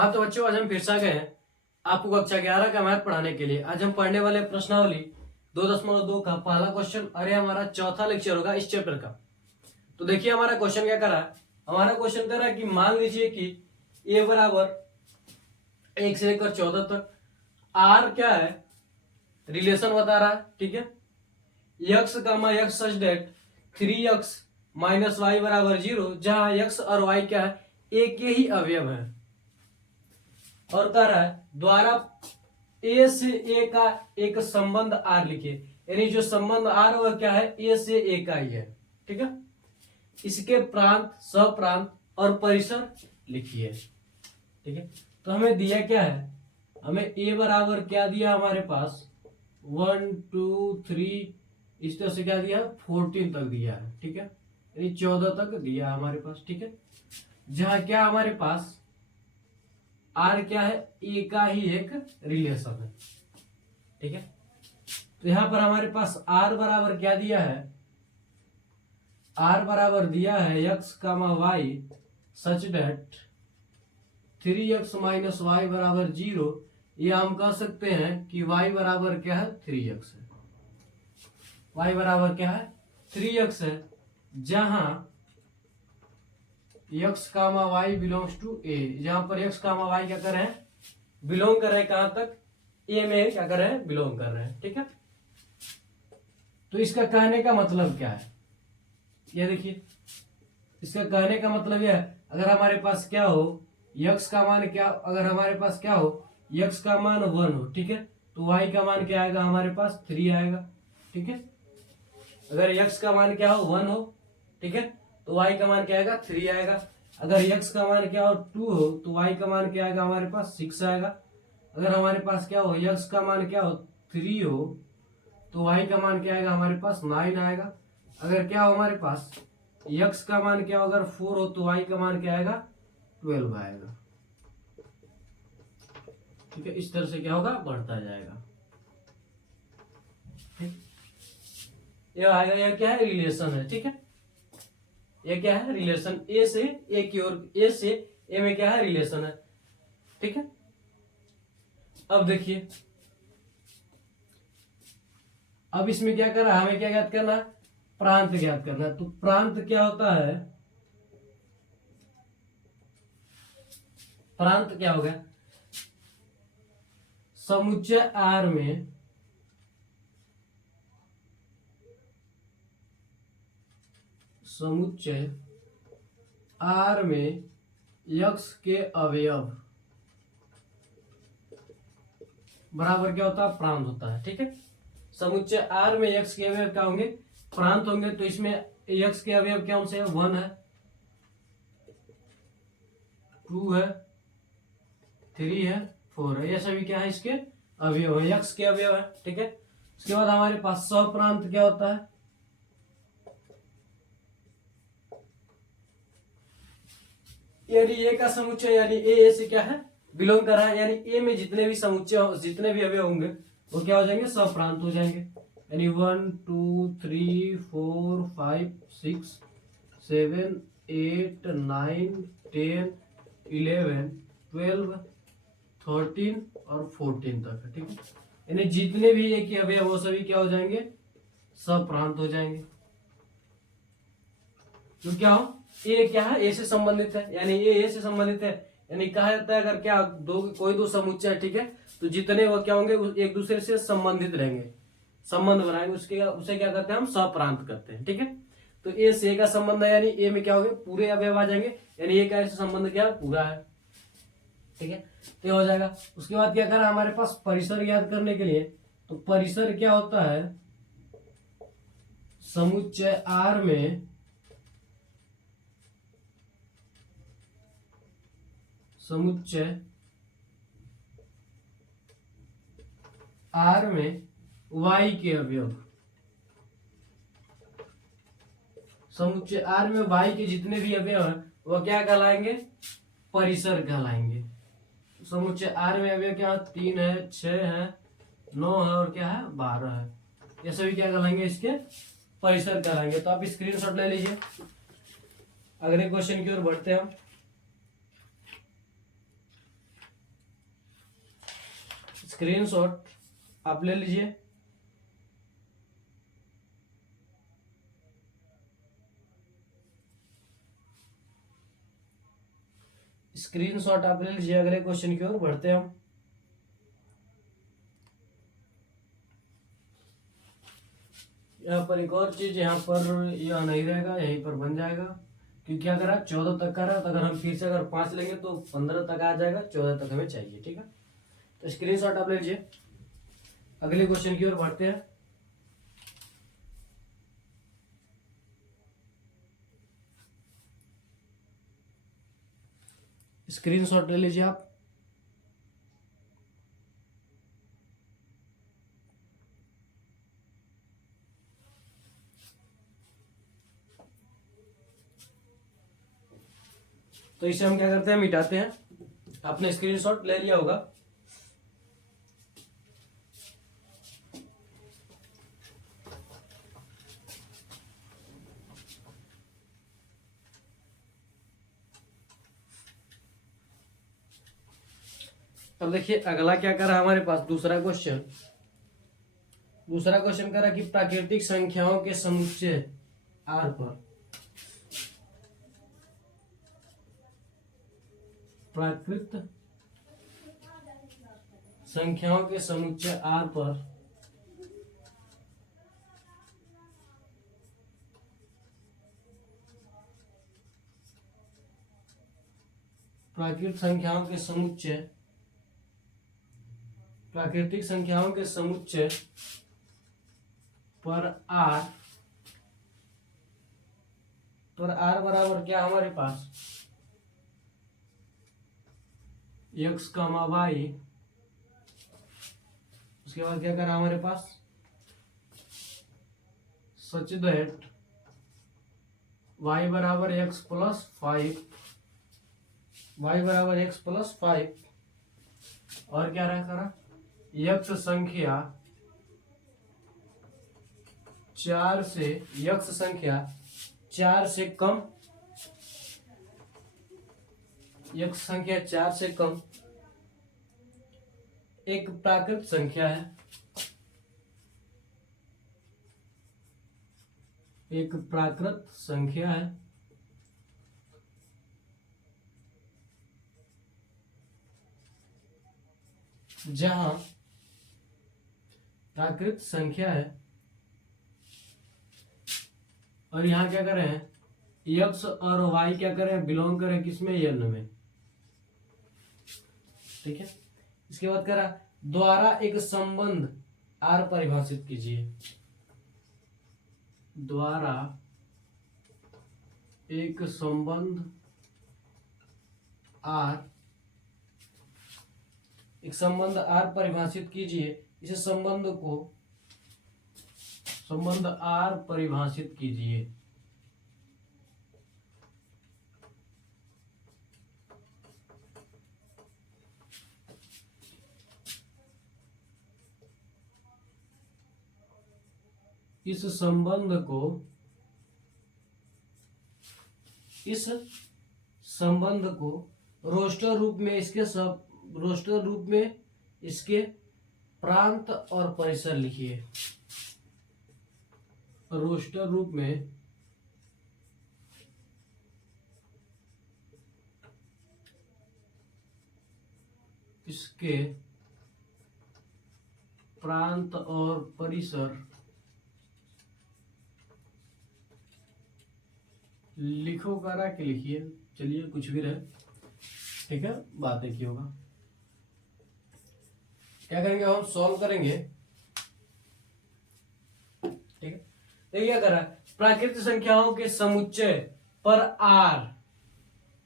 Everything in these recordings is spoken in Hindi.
हाँ तो बच्चों, आज हम फिर से आ गए हैं आपको कक्षा 11 का मैथ पढ़ाने के लिए। आज हम पढ़ने वाले प्रश्नावली 2.2 का पहला क्वेश्चन। अरे हमारा चौथा लेक्चर होगा इस चैप्टर का। तो देखिए हमारा क्वेश्चन क्या कर रहा है। हमारा क्वेश्चन कर रहा है कि मान लीजिए कि a बराबर 1 से लेकर 14 तक r क्या है, रिलेशन बता रहा है। ठीक है, x कामा x सच डेट 3x माइनस वाई बराबर 0, जहां x और y क्या है, एक के ही अवयव है। और कह रहा है द्वारा ए से ए का एक संबंध आर लिखिए, यानी जो संबंध आर वह क्या है, ए से ए का ही है। ठीक है, इसके प्रांत, सप्रांत और परिसर लिखिए। ठीक है, तो हमें दिया क्या है, हमें ए बराबर क्या दिया हमारे पास 1 2 3 इस तरह से क्या दिया 14 तक दिया है। ठीक है, यानी 14 तक दिया हमारे पास। ठीक है, जहां क्या हमारे पास आर क्या है, ए का ही एक रिलेशन है। ठीक है, तो यहां पर हमारे पास आर बराबर क्या दिया है, आर बराबर दिया है x comma y such date 3x minus Y बराबर 0। ये हम कह सकते हैं कि y बराबर क्या है 3x है। y बराबर क्या है 3x है, जहां x comma Y belongs to A, जहां पर x कामा वाई क्या कर रहे हैं, बिलोंग कर रहे हैं कहां तक, ए में क्या कर रहे हैं, बिलोंग कर रहे हैं। ठीक है, तो इसका कहने का मतलब क्या है, ये देखिए इसका कहने का मतलब यह है, अगर हमारे पास क्या हो x का मान क्या, अगर हमारे पास क्या हो x का मान 1 हो, ठीक है, तो y का मान क्या आएगा, हमारे पास 3 आएगा। ठीक है, अगर x का मान क्या हो 1 हो, ठीक है, तो y का मान क्या आएगा 3 आएगा। अगर x का मान क्या हो 2 हो, तो y का मान क्या आएगा, हमारे पास 6 आएगा। अगर हमारे पास क्या हो x का मान क्या हो 3 हो, तो y का मान क्या आएगा, हमारे पास 9 आएगा। अगर क्या हो हमारे पास x का मान क्या हो, अगर 4 हो, तो y का मान क्या आएगा 12 आएगा। ठीक है, इस तरह से क्या होगा, बढ़ता जाएगा। ठीक, ये आएगा, यह क्या है, रिलेशन है। ठीक है, ये क्या है, रिलेशन ए से ए की ओर, ए से ए में क्या है, रिलेशन है। ठीक है, अब देखिए, अब इसमें क्या करना है, हमें क्या ज्ञात करना है, प्रांत ज्ञात करना है। तो प्रांत क्या होता है, प्रांत क्या होगा, समुच्चय आर में समुच्चय आर में यक्स के अवयव बराबर क्या होता है, प्रांत होता है। ठीक है, समुच्चय आर में यक्स के अवयव क्या होंगे, प्रांत होंगे। तो इसमें यक्स के अवयव क्या से 1 है, 2 है, 3 है, 4 है, ये सभी क्या है, इसके अवयव है, यक्स के अवयव है। ठीक है, उसके बाद हमारे पास सप्रांत क्या होता है, यानी ए का समुच्चय, यानी ए से क्या है, बिलोंग कर रहा है, यानी ए में जितने भी समुच्चय, जितने भी अवयव होंगे वो क्या हो जाएंगे, सप्रांत हो जाएंगे। यानी 1 2 3 4 5 6 7 8 9 10 11 12 13 और 14 तक है। ठीक है, यानी जितने भी एक ही अवयव वो सभी क्या हो जाएंगे, सप्रांत हो जाएंगे। तो क्या हो, ए क्या है, ए से संबंधित है, यानी ए से संबंधित है, यानी कहा जाता है अगर क्या दो, कोई दो समुच्चय है, ठीक है, तो जितने वो क्या होंगे एक दूसरे से संबंधित रहेंगे, संबंध बनाएंगे, उसके उसे क्या करते हैं, हम सप्रांत करते हैं। ठीक है, तो ए से ए का संबंध है, यानी ए में क्या होंगे, पूरे अवयव आ जाएंगे, यानी ए का ऐसे संबंध क्या पूरा है। ठीक है, तो हो जाएगा। उसके बाद क्या करा हमारे पास, परिसर याद करने के लिए, तो परिसर क्या होता है, समुच्चय आर में समुच्चय आर में y के अवयव, समुच्चय आर में y के जितने भी अवयव हैं वो क्या कहलाएंगे, परिसर कहलाएंगे। समुच्चय आर में अवयव क्या 3 है, 6 है, 9 है और क्या है 12 है, ये सभी क्या कहलाएंगे, इसके परिसर कहलाएंगे। तो आप स्क्रीनशॉट ले लीजिए, अगले क्वेश्चन की ओर बढ़ते हैं हम। स्क्रीनशॉट आप ले लीजिए। स्क्रीनशॉट आप ले लीजिए। अगले क्वेश्चन की ओर बढ़ते हैं हम। यहाँ पर एक और चीज, यहाँ पर यह नहीं रहेगा, यहीं पर बन जाएगा, क्योंकि क्या करा 14 तक का रहा, तो अगर हम फिर से अगर 5 लेंगे तो 15 तक आ जाएगा, 14 तक हमें चाहिए। ठीक है, तो स्क्रीनशॉट आप ले लीजिए। अगले क्वेश्चन की ओर बढ़ते हैं। स्क्रीनशॉट ले लीजिए आप। तो इसे हम क्या करते हैं, मिटाते हैं। आपने स्क्रीनशॉट ले लिया होगा। अब देखिए अगला क्या करा हमारे पास, दूसरा क्वेश्चन। दूसरा क्वेश्चन करा कि प्राकृतिक संख्याओं के समुच्चय आर पर, प्राकृत संख्याओं के समुच्चय आर पर प्राकृतिक संख्याओं के समुच्चय, प्राकृतिक संख्याओं के समुच्चय पर आर बराबर क्या हमारे पास, एक्स कमा वाई। उसके बाद क्या करा हमारे पास, सच दैट वाई बराबर एक्स प्लस 5, वाई बराबर एक्स प्लस 5, और क्या रहा करा, यक्ष संख्या 4 से, यक्ष संख्या 4 से कम, यक्ष संख्या 4 से कम एक प्राकृत संख्या है, एक प्राकृत संख्या है जहां प्राकृत संख्या है, और यहां क्या करें हैं, एक्स और वाई क्या करें, बिलोंग करें किसमें, एन में। ठीक है, इसके बाद करा द्वारा एक संबंध आर परिभाषित कीजिए, द्वारा एक संबंध आर, एक संबंध आर परिभाषित कीजिए। इस संबंध आर परिभाषित कीजिए। इस संबंध को रोस्टर रूप में, रोस्टर रूप में इसके प्रांत और परिसर लिखिए, रोस्टर रूप में इसके प्रांत और परिसर लिखो, करा के लिखिए, चलिए कुछ भी रहे। ठीक है, बात एक ही होगा। क्या करेंगे, हम सॉल्व करेंगे। ठीक है, देखिए क्या करा, प्राकृतिक संख्याओं के समुच्चय पर आर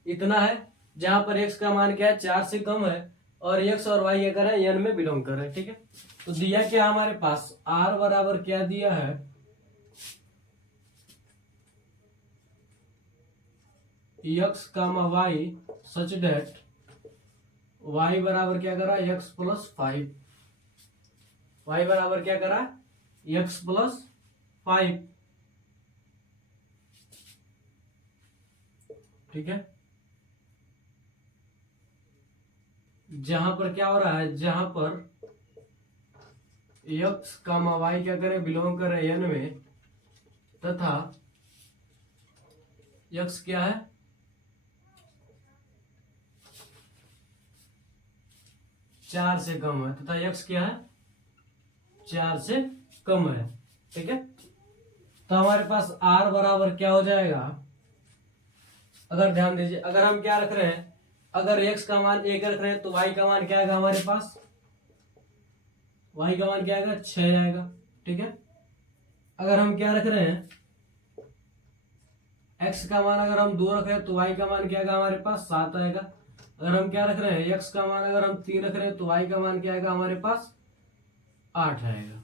इतना है, जहां पर एक्स का मान क्या है, 4 से कम है, और एक्स और वाई क्या करें, एन में बिलोंग कर रहे हैं। ठीक है, तो दिया क्या हमारे पास, आर बराबर क्या दिया है, x comma y such that y बराबर क्या करा, एक्स प्लस 5, वाई बराबर क्या करा, एक्स प्लस 5। ठीक है, जहां पर क्या हो रहा है, जहां पर यक्स कामा वाई क्या करे, बिलोंग करे एन में, तथा यक्स क्या है, 4 से कम है, तथा यक्स क्या है, 4 से कम है। ठीक है, तो हमारे पास आर बराबर क्या हो जाएगा, अगर ध्यान दीजिए, अगर हम क्या रख रहे हैं, अगर x का मान 1 रख रहे हैं तो y का मान क्या आएगा हमारे पास, y का मान क्या आएगा, 6 आएगा। ठीक है, अगर हम क्या रख रहे हैं, x का मान अगर हम 2 रख रहे हैं तो y का मान क्या आएगा हमारे पास, 7 आएगा। अगर हम क्या रख रहे हैं, x का मान अगर हम 3 रख रहे हैं तो y का मान क्या आएगा हमारे पास, 8 आएगा।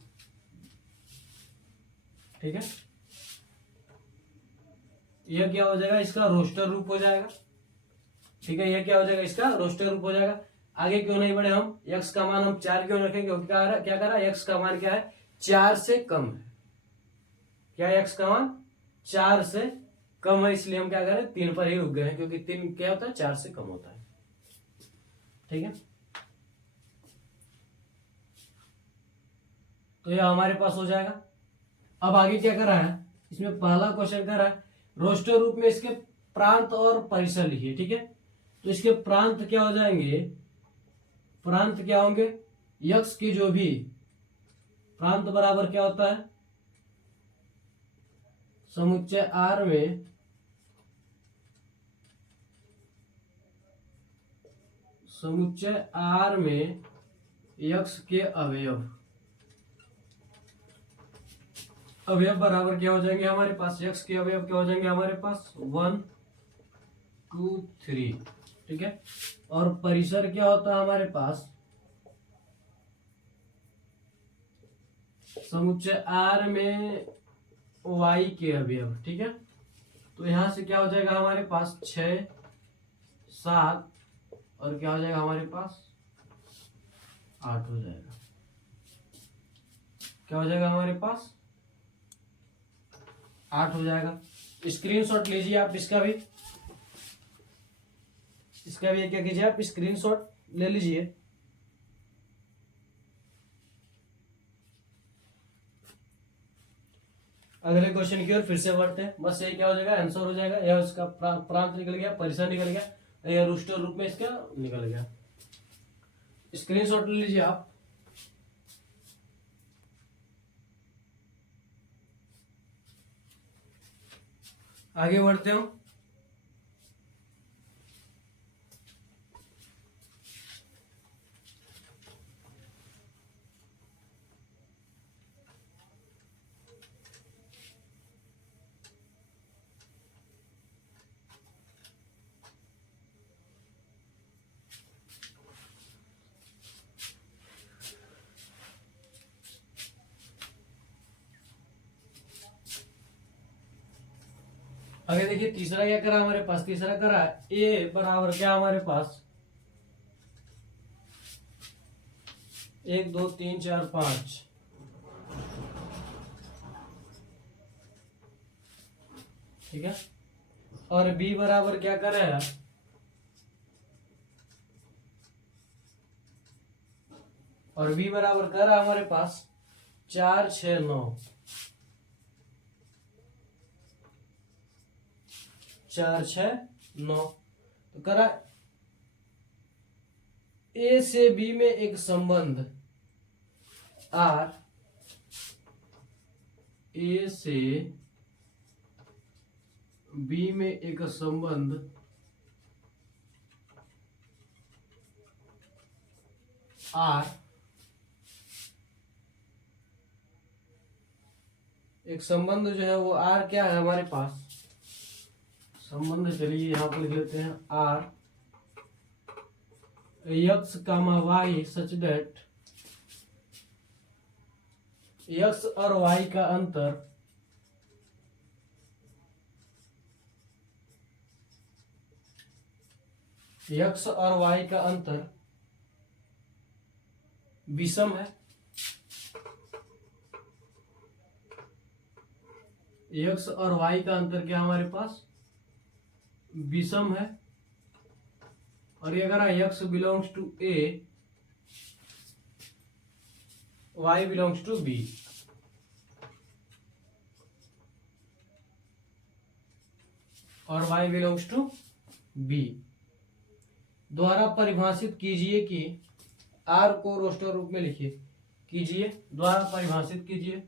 ठीक है, यह क्या हो जाएगा, इसका रोस्टर रूप हो जाएगा। ठीक है, यह क्या हो जाएगा, इसका रोस्टर रूप हो जाएगा। आगे क्यों नहीं बढ़े हम, x का मान हम 4 क्यों रखेंगे, क्योंकि क्या कर रहा है, x का मान क्या है, 4 से कम है। क्या x का मान 4 से कम है, इसलिए हम क्या करें, 3 पर ही रुक गए हैं, क्योंकि 3 क्या होता है, 4 से कम होता है। ठीक है, तो यह हमारे पास हो जाएगा। अब आगे क्या कर रहा है, इसमें पहला क्वेश्चन कर रहा है रोस्टर रूप में इसके प्रांत और परिसर लिखिए। ठीक है, तो इसके प्रांत क्या हो जाएंगे, प्रांत क्या होंगे, यक्स की जो भी प्रांत बराबर क्या होता है, समुच्चय आर में समुच्चय आर में यक्स के अवयव, अवयव बराबर क्या हो जाएंगे हमारे पास, यक्स के अवयव क्या हो जाएंगे हमारे पास, 1 2 3। ठीक है, और परिसर क्या होता है हमारे पास, समुच्चय आर में वाई के अवयव। ठीक है, तो यहां से क्या हो जाएगा हमारे पास, 6 7 और क्या हो जाएगा हमारे पास, 8 हो जाएगा। क्या हो जाएगा हमारे पास, 8 हो जाएगा। स्क्रीनशॉट लीजिए आप इसका भी क्या कीजिए, आप स्क्रीनशॉट ले लीजिए। अगले क्वेश्चन की ओर फिर से बढ़ते हैं। बस ये क्या हो जाएगा, आंसर हो जाएगा, यह उसका प्रांत निकल गया, परिसर निकल गया, यह रोस्टर रूप में इसका निकल गया। स्क्रीनशॉट ले लीजिए आप। आगे बढ़ते हो, आगे देखिए तीसरा क्या करा हमारे पास, तीसरा करा ए बराबर क्या हमारे पास, 1 2 3 4 5। ठीक है, और बी बराबर क्या कर रहा है, और बी बराबर कर रहा है हमारे पास 4 6 9, 4 6 9। तो करा ए से बी में एक संबंध आर, ए से बी में एक संबंध आर, एक संबंध जो है वो आर क्या है हमारे पास, संबंध चलिए यहां पर लिख लेते हैं, R x comma y such that x और वाई का अंतर एक्स और वाई का अंतर विषम है। एक्स और वाई का अंतर क्या हमारे पास, विषम है। और ये अगर x belongs to A, y belongs to b, और y बिलोंग्स टू b द्वारा परिभाषित कीजिए कि r को रोस्टर रूप में लिखिए। कीजिए द्वारा परिभाषित कीजिए।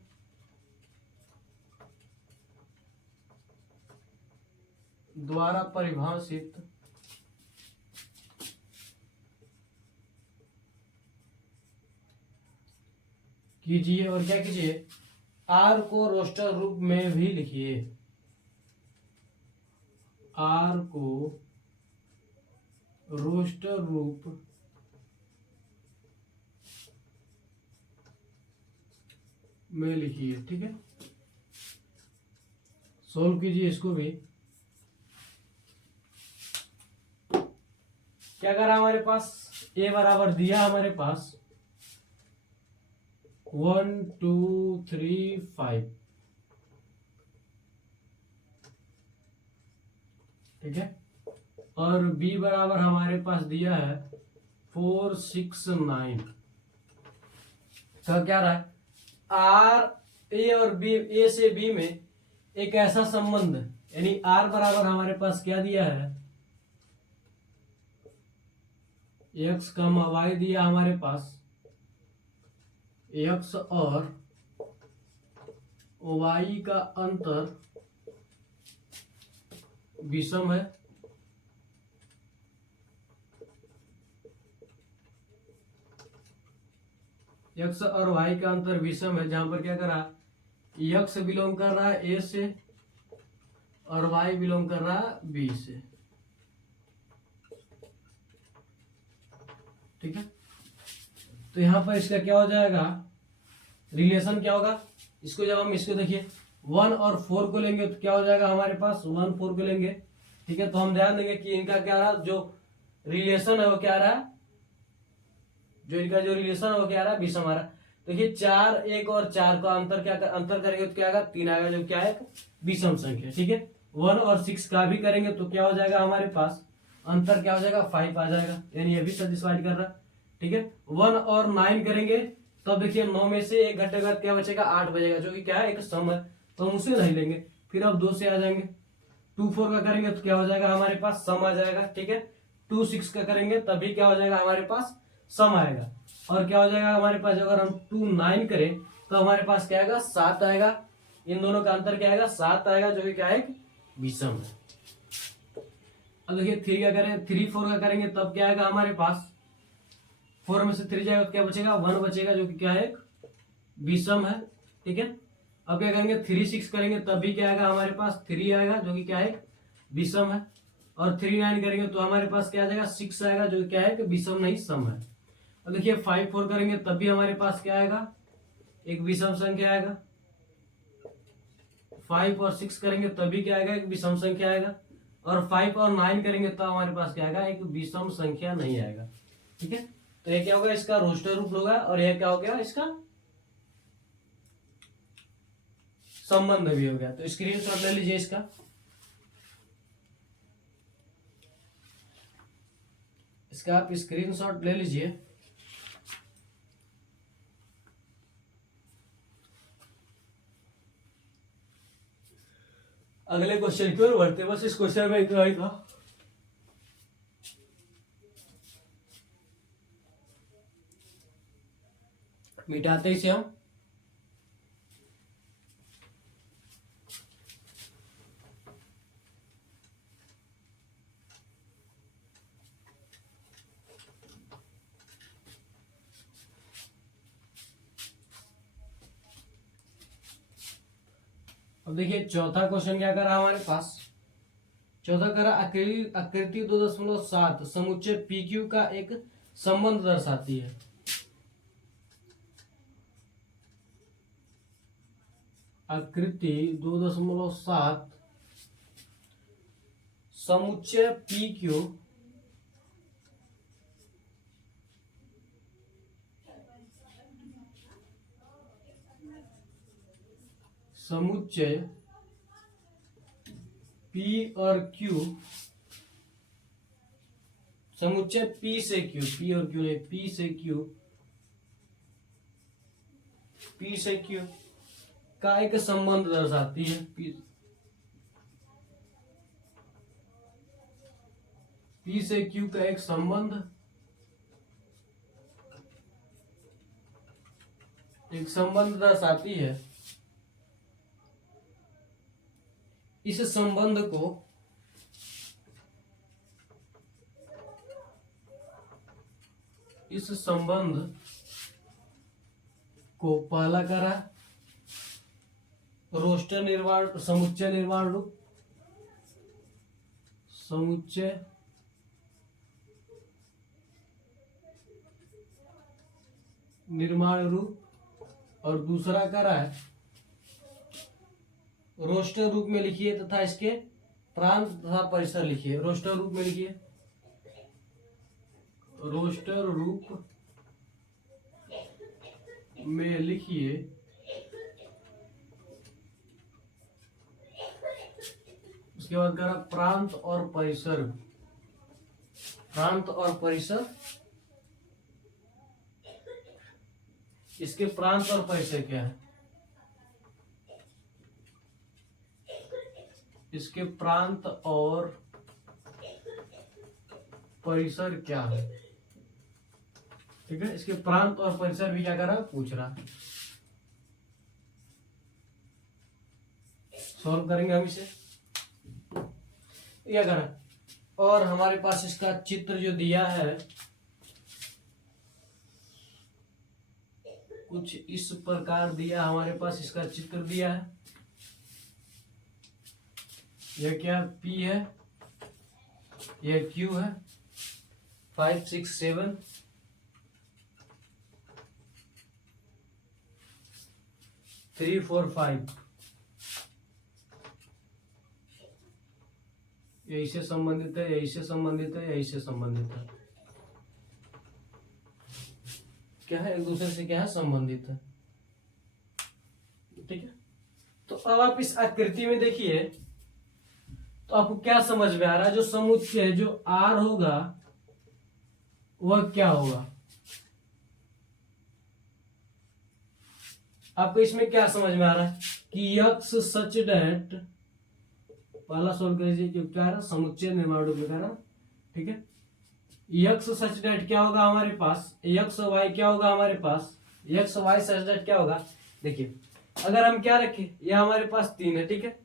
द्वारा परिभाषित कीजिए और क्या कीजिए, आर को रोस्टर रूप में भी लिखिए। आर को रोस्टर रूप में लिखिए। ठीक है, सोल्व कीजिए इसको भी। क्या करा हमारे पास, ए बराबर दिया हमारे पास 1 2 3 5। ठीक है, और बी बराबर हमारे पास दिया है 4 6 9। तो क्या रहा है, आर ए और बी, ए से बी में एक ऐसा संबंध, यानी आर बराबर हमारे पास क्या दिया है, एक्स कमा वाई दिया हमारे पास, एक्स और वाई का अंतर विषम है। एक्स और वाई का अंतर विषम है, जहां पर क्या करा, एक्स बिलोंग कर रहा है ए से और वाई बिलोंग कर रहा है बी से। ठीक है, तो यहां पर इसका क्या हो जाएगा, रिलेशन क्या होगा, इसको जब हम इसको देखिए 1 और 4 को लेंगे तो क्या हो जाएगा हमारे पास, 1 4 को लेंगे। ठीक है, तो हम ध्यान देंगे कि इनका क्या रहा, जो रिलेशन है वो क्या रहा, जो इनका जो रिलेशन है वो क्या रहा, विषम आ रहा। देखिए 4 1 और 4 का अंतर क्या अंतर करेंगे तो क्या आएगा, 3 आएगा, जो क्या है विषम संख्या। ठीक है, 1 और 6 का भी करेंगे तो क्या हो जाएगा हमारे पास, अंतर क्या हो जाएगा, 5 आ जाएगा, यानी ये भी सेटिस्फाइड कर रहा। ठीक है, 1 और 9 करेंगे तब देखिए 9 में से एक घटेगा, क्या बचेगा, 8 बचेगा, जो कि क्या है, एक सम है, तो हम उसे नहीं लेंगे। फिर अब 2 से आ जाएंगे, 2 4 का करेंगे तो क्या हो जाएगा हमारे पास, सम आ जाएगा। ठीक है, 2 6 का करेंगे तभी क्या हो जाएगा हमारे पास, सम आएगा। और क्या हो जाएगा हमारे पास, अगर हम 2 9 करें तो हमारे पास क्या आएगा, 7 आएगा। इन दोनों का अंतर क्या आएगा, 7 आएगा, जो कि क्या है, विषम है। अब देखिए 3 का करें, 3 4 का करेंगे तब क्या आएगा हमारे पास, 4 में से 3 जाएगा तो क्या बचेगा, 1 बचेगा, जो कि क्या है, विषम है। ठीक है, अब क्या करेंगे, 3 6 करेंगे तब भी क्या आएगा हमारे पास, 3 आएगा, जो कि क्या है, विषम है। और 3 9 करेंगे तो हमारे पास क्या आ जाएगा, 6 आएगा, जो कि क्या है, विषम नहीं सम है। अब देखिए 5 4 करेंगे तब भी हमारे पास क्या आएगा, एक विषम संख्या आएगा। 5 और 6 करेंगे तभी क्या आएगा, एक विषम संख्या आएगा। और 5 और 9 करेंगे तो हमारे पास क्या आएगा, एक विषम संख्या नहीं आएगा। ठीक है, तो ये क्या होगा, इसका रोस्टर रूप होगा, और यह क्या हो गया, इसका संबंध भी हो गया। तो स्क्रीनशॉट ले लीजिए इसका। इसका आप स्क्रीनशॉट ले लीजिए। अगले क्वेश्चन की ओर बढ़ते, बस इस क्वेश्चन में इतना ही था। मिटाते इसे हम। अब देखिए चौथा क्वेश्चन क्या करा हमारे पास, चौथा करा, आकृति 2.7 समुच्चय पी क्यू का एक संबंध दर्शाती है। आकृति 2.7 समुच्चय पी क्यू समुच्चय P और Q, समुच्चय P से Q, P और Q नहीं, P से Q पी से क्यू का एक संबंध दर्शाती है। पी से क्यू का एक संबंध दर्शाती है। इस संबंध को पहला करा रोस्टर निर्माण समुच्चय निर्माण रूप और दूसरा करा है रोस्टर रूप में लिखिए तथा इसके प्रांत तथा परिसर लिखिए। रोस्टर रूप में लिखिए, रोस्टर रूप में लिखिए उसके बाद करा प्रांत और परिसर। इसके प्रांत और परिसर क्या है? इसके प्रांत और परिसर क्या है? ठीक है, इसके प्रांत और परिसर भी क्या कर रहा है, पूछ रहा है। सॉल्व करेंगे हम इसे। क्या करें, और हमारे पास इसका चित्र जो दिया है कुछ इस प्रकार दिया, हमारे पास इसका चित्र दिया है। यह क्या P है, यह Q है, 5 6 7 3 4 5 यही से संबंधित है, यही से संबंधित है, यही से संबंधित है। क्या है, एक दूसरे से क्या है, संबंधित है। ठीक है, तो अब आप इस आकृति में देखिए तो आपको क्या समझ में आ रहा है? जो समुच्चय जो R होगा वह क्या होगा? आपको इसमें क्या समझ में आ रहा है कि यक्स सच डेट, पहला सोल्व कीजिए जो क्या है समुच्चय निर्माण रूप में। ठीक है, यक्स सच डेट क्या होगा हमारे पास, यक्स वाई क्या होगा हमारे पास, यक्स वाई सच डेट क्या होगा। देखिए अगर हम क्या रखें, यह हमारे पास 3 है। ठीक है,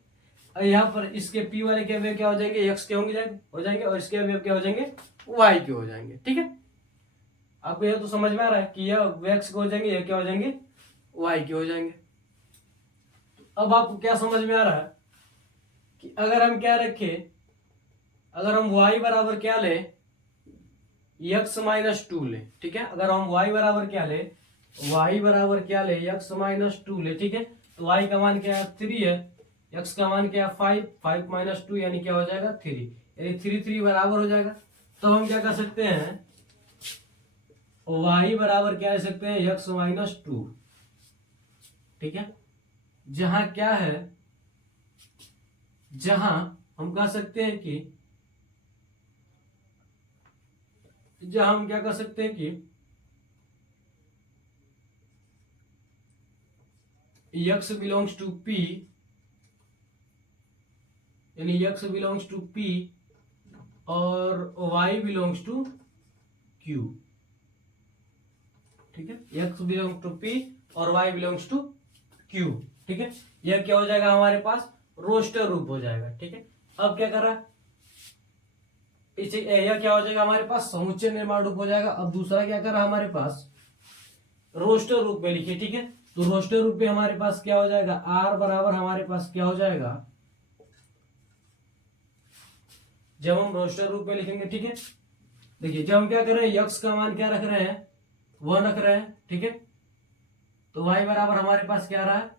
यहाँ पर इसके पी वाले के अवयव क्या हो जाएंगे, एक्स के हो जाएंगे और इसके अवयव क्या हो जाएंगे, वाई के हो जाएंगे। ठीक है, आपको यह तो समझ में आ रहा है कि यह एक्स के हो जाएंगे, यह क्या हो जाएंगे, वाई के हो जाएंगे। अब आपको क्या समझ में आ रहा है कि अगर हम क्या रखें, अगर हम y बराबर क्या ले, x माइनस 2 ले। ठीक है, अगर हम y बराबर क्या ले, x माइनस 2 ले। ठीक है, तो y का मान क्या है, 3 है, x का मान क्या है, 5 माइनस 2 यानी क्या हो जाएगा, 3, यानी 3 बराबर हो जाएगा। तो हम क्या कर सकते हैं, y बराबर क्या ले सकते हैं, x माइनस 2। ठीक है, जहां क्या है, जहां हम कह सकते हैं कि जहां हम क्या कर सकते हैं कि x बिलोंग्स टू P, यानी x बिलोंग्स टू P और y बिलोंग्स टू Q। ठीक है, x बिलोंग्स टू P और y बिलोंग्स टू Q। ठीक है, यह क्या हो जाएगा हमारे पास, रोस्टर रूप हो जाएगा। ठीक है, अब क्या कर रहा है, इसे यह क्या हो जाएगा हमारे पास, समुच्चय निर्माण रूप हो जाएगा। अब दूसरा क्या कर रहा है हमारे पास, रोस्टर रूप में लिखिए। ठीक है, तो रोस्टर रूप में हमारे पास क्या हो जाएगा, R बराबर हमारे पास क्या हो जाएगा, जब हम रोस्टर रूप में लिखेंगे। ठीक है, देखिए जब हम क्या कर रहे हैं, यक्स का मान क्या रख रहे हैं, 1 रख रहे हैं। ठीक है, तो y बराबर हमारे पास क्या आ रहा है,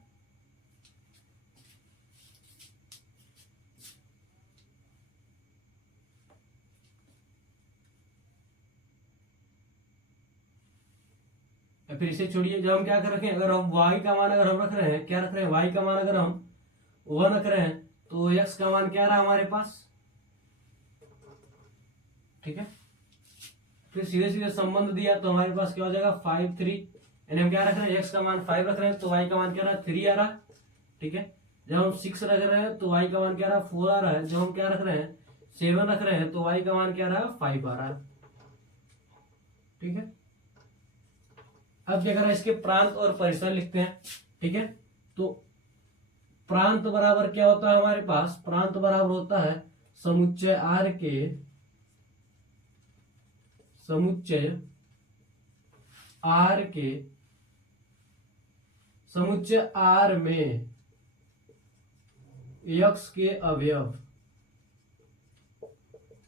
फिर इसे छोड़िए, जब हम क्या कर रखे हैं, अगर हम y का मान अगर हम रख रहे हैं, क्या रख रहे हैं, y का मान अगर हम 1 रख रहे हैं तो x का मान क्या रहा हमारे पास। ठीक है, फिर सीधे सीधे संबंध दिया तो हमारे पास क्या हो जाएगा, 5 3 यानी हम क्या रख रहे हैं, x का मान 5 रख रहे हैं तो y का मान क्या रहा है, 3 आ रहा। ठीक है, जब हम 6 रख रहे हैं तो y का मान क्या रहा है, 4 आ रहा है। जब हम क्या रख रहे हैं, 7 रख रहे हैं तो y का मान क्या रहा है, 5 आ रहा है। ठीक है, अब क्या करा, इसके प्रांत और परिसर लिखते हैं। ठीक है, तो प्रांत बराबर क्या होता है हमारे पास, प्रांत बराबर होता है समुच्चय आर के, समुच्चय आर के, समुच्चय आर में यक्स के अवयव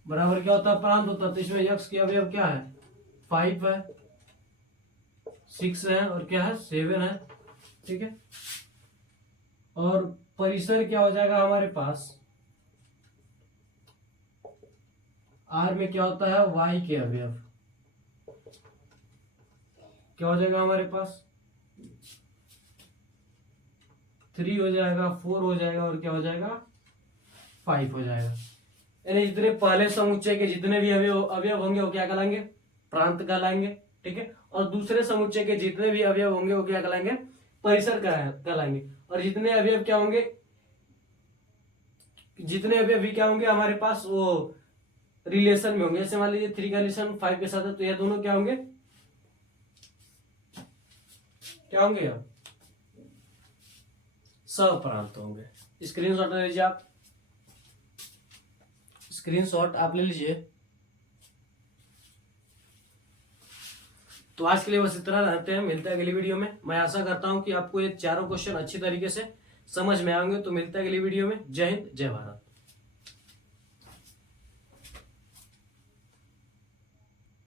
बराबर क्या होता है, प्रांत होता है। तो इसमें यक्स के अवयव क्या है, 5 है, 6 है और क्या है, 7 है। ठीक है, और परिसर क्या हो जाएगा हमारे पास, आर में क्या होता है, वाई के अवयव क्या हो जाएगा हमारे पास, 3 हो जाएगा, 4 हो जाएगा और क्या हो जाएगा, 5 हो जाएगा। यानी जितने पहले समुच्चय के जितने भी अवयव अवयव होंगे वो क्या कहलाएंगे, प्रांत कहलाएंगे। ठीक है, और दूसरे समुच्चय के जितने भी अवयव होंगे वो क्या कहलाएंगे, परिसर कहलाएंगे। और जितने अवयव क्या होंगे, जितने अवयव भी क्या होंगे हमारे पास, वो रिलेशन में होंगे। जैसे मान लीजिए 3 का रिलेशन 5 के साथ है तो ये दोनों क्या होंगे, क्या होंगे, सप्रांत होंगे। स्क्रीनशॉट ले लीजिए आप, स्क्रीनशॉट आप ले लीजिए। तो आज के लिए बस इतना रहते हैं, मिलते हैं अगली वीडियो में। मैं आशा करता हूं कि आपको ये चारों क्वेश्चन अच्छी तरीके से समझ में आएंगे। तो मिलते हैं अगली वीडियो में। जय हिंद, जय भारत।